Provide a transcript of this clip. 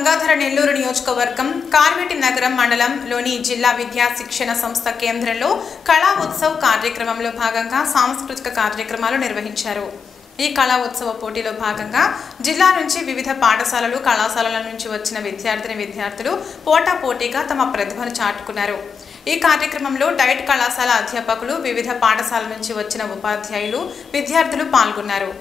గంగాధర నెల్లూరు నియోజకవర్గం కార్వేటి నగరం మండలంలోని జిల్లా విద్యా శిక్షణ సంస్థ కేంద్రంలో కళా ఉత్సవ్ కార్యక్రమంలో భాగంగా సాంస్కృతిక కార్యక్రమాలు నిర్వహించారు। ఈ కళా ఉత్సవ పోటీలో భాగంగా జిల్లా నుంచి వివిధ పాఠశాలలు కళాశాలల నుంచి వచ్చిన విద్యార్థులు పోటాపోటీగా తమ ప్రతిభను చాటుకున్నారు। ఈ కార్యక్రమంలో డైట్ కళాశాల అధ్యాపకులు వివిధ పాఠశాలల నుంచి వచ్చిన ఉపాధ్యాయులు విద్యార్థులు పాల్గొన్నారు।